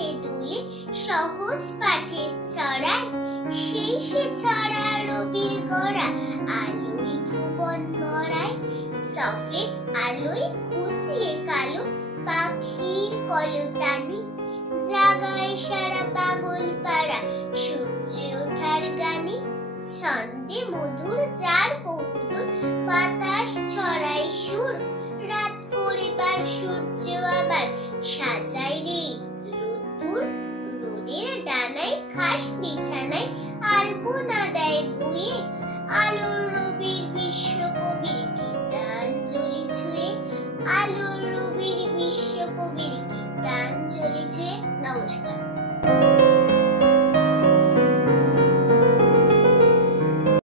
তেঁতুলে সহজ পাঠে ছড়ায়, সেই সে ছড়া রবির গড়া আলোয় ভুবন ভরায়। সফেদ আলোয় ঘুচিয়ে কালো পাখির কলতানি, জাগায় সারা পাগল পাড়া সূর্য ওঠার গানে। ছন্দে মধুর যার বহুদূর বাতাস ছড়ায় সুর, রাত করে বার সূর্য আবার সাজায়